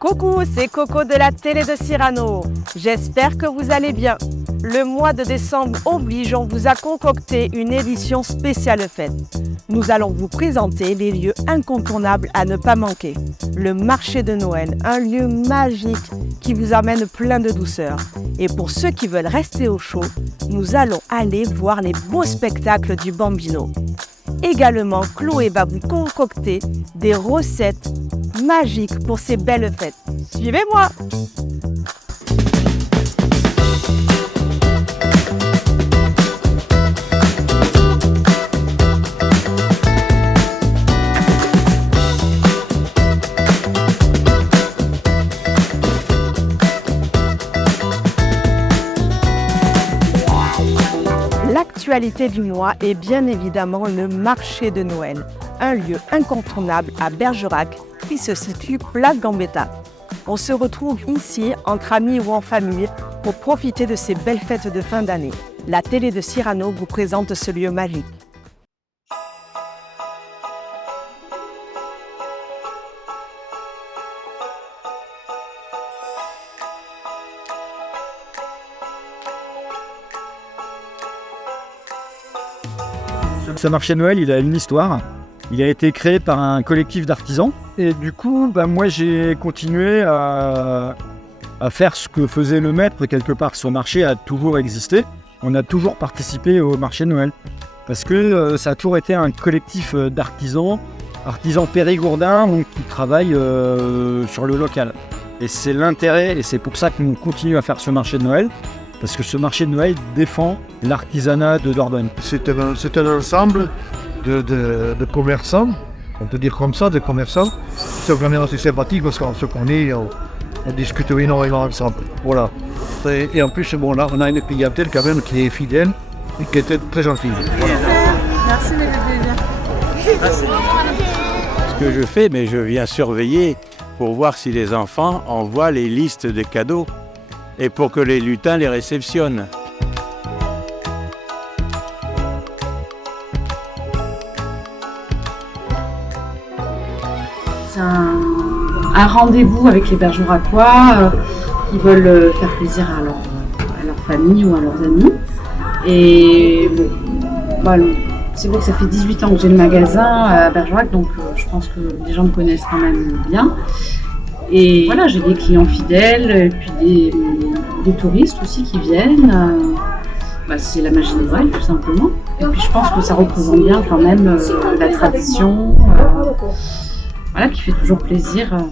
Coucou, c'est Coco de la télé de Cyrano. J'espère que vous allez bien. Le mois de décembre oblige, on vous a concocté une édition spéciale fête. Nous allons vous présenter les lieux incontournables à ne pas manquer. Le marché de Noël, un lieu magique qui vous amène plein de douceur. Et pour ceux qui veulent rester au chaud, nous allons aller voir les beaux spectacles du Bambino. Également, Chloé va vous concocter des recettes magiques pour ces belles fêtes. Suivez-moi! L'actualité du mois est bien évidemment le marché de Noël, un lieu incontournable à Bergerac qui se situe place Gambetta. On se retrouve ici entre amis ou en famille pour profiter de ces belles fêtes de fin d'année. La télé de Cyrano vous présente ce lieu magique. Ce marché de Noël, il a une histoire. Il a été créé par un collectif d'artisans. Et du coup, moi j'ai continué à faire ce que faisait le maître. Quelque part, ce marché a toujours existé. On a toujours participé au marché de Noël. Parce que ça a toujours été un collectif d'artisans, artisans périgourdins, donc, qui travaillent sur le local. Et c'est l'intérêt, et c'est pour ça qu'on continue à faire ce marché de Noël. Parce que ce marché de Noël défend l'artisanat de Dordogne. C'est un ensemble de commerçants, on peut dire comme ça, de commerçants. C'est vraiment assez sympathique parce qu'on se connaît, on discute énormément ensemble. Voilà. Et en plus, bon, là, on a une clientèle quand même qui est fidèle et qui était très gentille. Voilà. Ah, c'est bien. Ce que je fais, mais je viens surveiller pour voir si les enfants envoient les listes de cadeaux et pour que les lutins les réceptionnent. C'est un rendez-vous avec les Bergeracois qui veulent faire plaisir à leur famille ou à leurs amis. Et c'est vrai que ça fait 18 ans que j'ai le magasin à Bergerac, donc je pense que les gens me connaissent quand même bien. Et voilà, j'ai des clients fidèles, et puis des touristes aussi qui viennent. C'est la magie de Noël, tout simplement. Et puis je pense que ça représente bien quand même la tradition, qui fait toujours plaisir. Un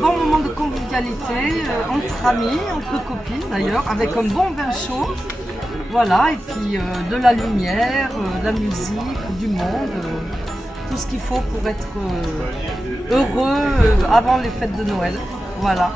bon moment de convivialité, entre amis, entre copines d'ailleurs, avec un bon vin chaud. Voilà, et puis de la lumière, de la musique, du monde, tout ce qu'il faut pour être heureux avant les fêtes de Noël. Voilà.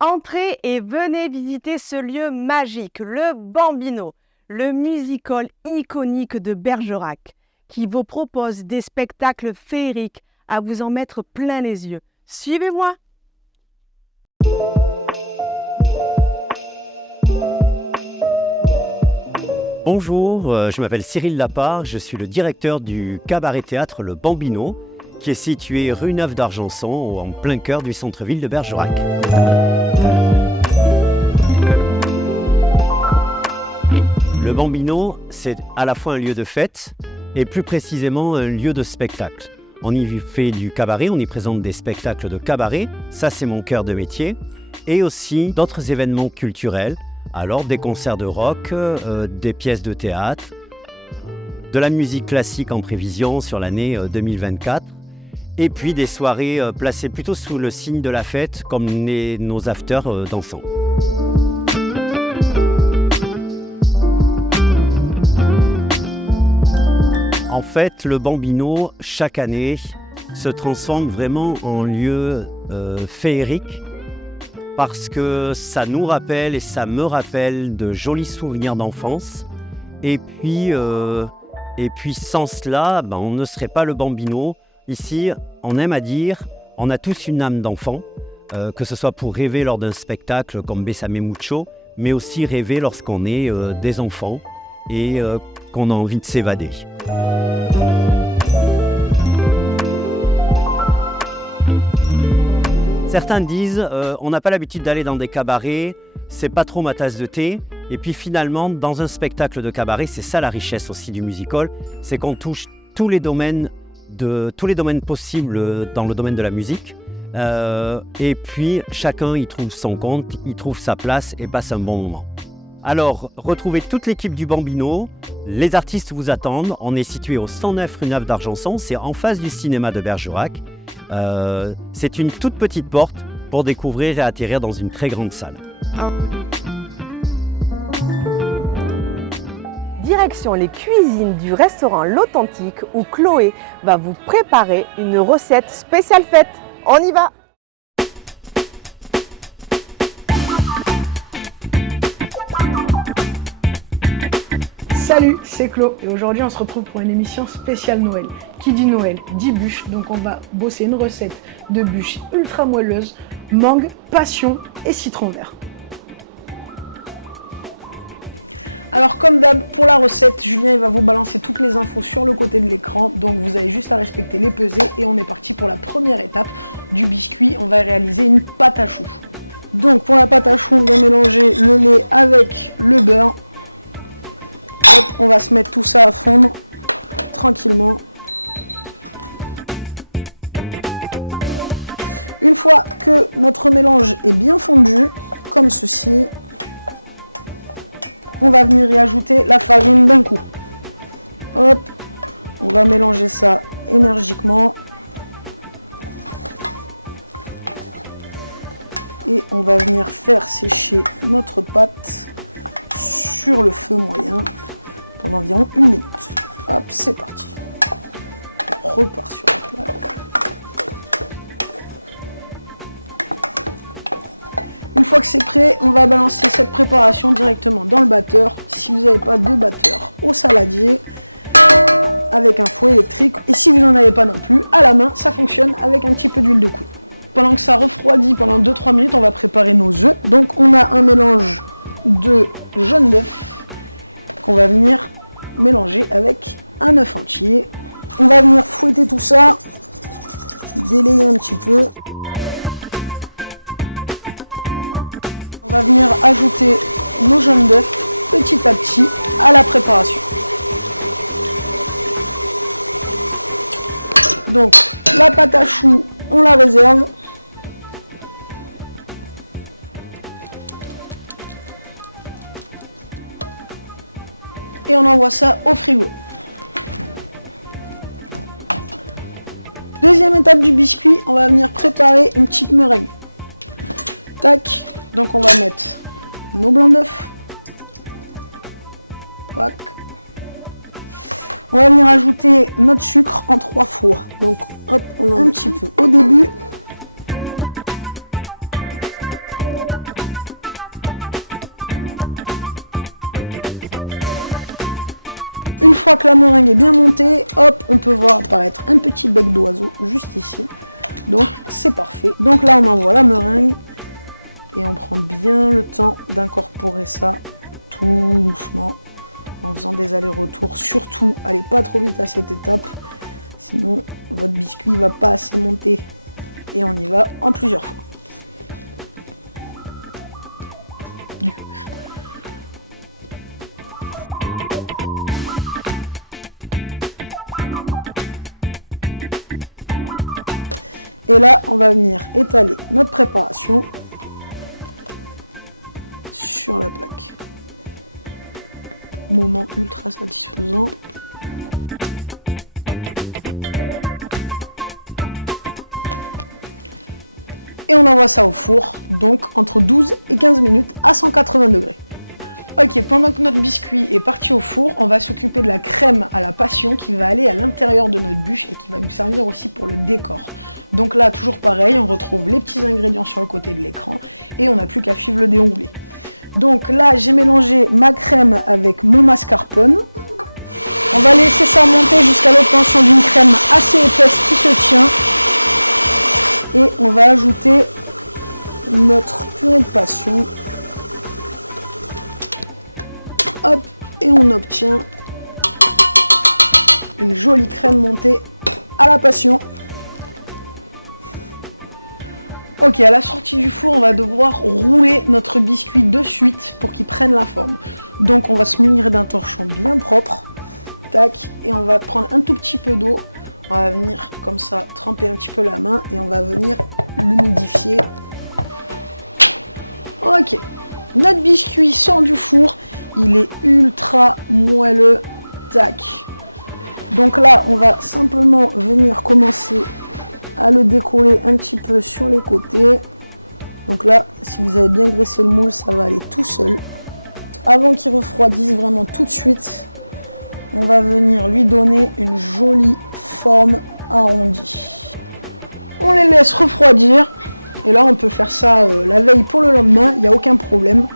Entrez et venez visiter ce lieu magique, le Bambino, le music-hall iconique de Bergerac, qui vous propose des spectacles féeriques à vous en mettre plein les yeux. Suivez-moi! Bonjour, je m'appelle Cyril Lapart, je suis le directeur du cabaret-théâtre Le Bambino, qui est situé rue Neuve d'Argenson, en plein cœur du centre-ville de Bergerac. Le Bambino, c'est à la fois un lieu de fête et plus précisément un lieu de spectacle. On y fait du cabaret, on y présente des spectacles de cabaret, ça c'est mon cœur de métier, et aussi d'autres événements culturels, alors des concerts de rock, des pièces de théâtre, de la musique classique en prévision sur l'année 2024, et puis des soirées placées plutôt sous le signe de la fête, comme nos afters dansants. En fait, le Bambino, chaque année, se transforme vraiment en lieu féerique parce que ça nous rappelle et ça me rappelle de jolis souvenirs d'enfance Et puis sans cela, on ne serait pas le Bambino. Ici, on aime à dire, on a tous une âme d'enfant, que ce soit pour rêver lors d'un spectacle comme Bésame Mucho, mais aussi rêver lorsqu'on est des enfants et qu'on a envie de s'évader. Certains disent on n'a pas l'habitude d'aller dans des cabarets, c'est pas trop ma tasse de thé. Et puis finalement, dans un spectacle de cabaret, c'est ça la richesse aussi du musical, c'est qu'on touche tous les domaines possibles dans le domaine de la musique. Et puis chacun y trouve son compte, y trouve sa place et passe un bon moment. Alors, retrouvez toute l'équipe du Bambino, les artistes vous attendent. On est situé au 109 rue Neuve d'Argenson, c'est en face du cinéma de Bergerac. C'est une toute petite porte pour découvrir et atterrir dans une très grande salle. Alors comme d'hab, pour la recette, Julien il va vous balancer toutes les infos sur le côté de l'écran, donc vous avez juste à respecter les pesées et on est parti pour la première étape du biscuit. On va réaliser une pâte à choux. Donc pour la pâte à choux, on va mélanger le lait avec le beurre. Hop, on va se mettre tout ça à fondre tranquillement. Une fois que notre mélange est bien fondu, comme ceci, on va venir y ajouter la farine d'un coup. Hop, on va mélanger ça énergiquement. Et on va venir faire sécher notre pâte sur le feu moyen pendant environ 1 minute. Hop, c'est parti. On repart sur la plaque. Une fois que c'est prêt, on va balancer cette préparation directement dans le batteur. Si vous n'avez pas de batteur, au saladier, avec un fouet électrique. Et si vous n'en avez pas non plus, à la main, ça fonctionne avec un petit peu d'huile de coude. Pendant que ça refroidit pendant 2-3 minutes, on va préparer nos œufs. Donc on a un mélange de jaune d'œuf qu'on va venir mélanger avec un œuf entier. On va venir fouetter tout ça, délayer un petit peu. On va venir ajouter nos jaunes d'œufs petit à petit à la préparation. Donc la pâte à choux, on la réserve. Et on envoie ça au frigo. Deuxième étape du biscuit, on va venir préparer une petite meringue. Tac. Donc on va mettre nos blancs d'œufs. Pac. On va venir ajouter notre sucre en 3 fois. Donc hop, on en met un petit peu au début. Une fois que la meringue est bien montée, hop, on peut voir apparaître un petit bec d'oiseau juste ici. Donc c'est parfait. Donc là on envoie la meringue. Et on prend bien le temps d'incorporer ça tout doucement en faisant des allers-retours. Surtout, allez pas trop vite à cette étape, sinon votre biscuit ne va pas assez monter. Et on y va en plusieurs fois. Et là, on va venir étaler notre préparation sur la plaque. Moment ultra satisfaisant. Et on envoie ça au four, donc entre 12 et 15 minutes à 180 degrés. Ok, pendant que notre biscuit est parti au four, on va s'occuper de la crème à la passion qui va aller à l'intérieur de notre bûche et qui va nous servir aussi pour le décor. Donc là, toujours pareil, on retrouve les petits ingrédients sur le côté de l'écran et on n'a plus qu'à suivre le déroulé. Donc là, j'ai mélangé ma crème avec mon mascarpone. On va laisser ça monter jusqu'à l'obtention d'une crème assez épaisse qui se tient. Et on va ajouter notre purée de passion. Hop, et on obtient une jolie crème montée à la passion. Ok, à la sortie du four, on va devoir rouler notre biscuit de suite pour qu'il prenne la forme. Donc on va se munir d'un torchon bien propre. Tac, et on va prendre un tout petit peu d'eau. On va venir comme ça tremper un petit peu la main et on va venir l'humidifier. Ok, notre biscuit sort du four. Il est ultra moelleux. Tac. Donc là, on va simplement venir commencer à le décoller un petit peu sur les côtés. Donc là, si vous avez bien graissé le moule, ça va aller tout seul. Avant qu'il refroidisse vraiment tout de suite, on va venir lui donner une jolie forme arrondie. On les laisse refroidir. Et là, on peut faire ça la veille pour le lendemain, il n'y a aucun problème.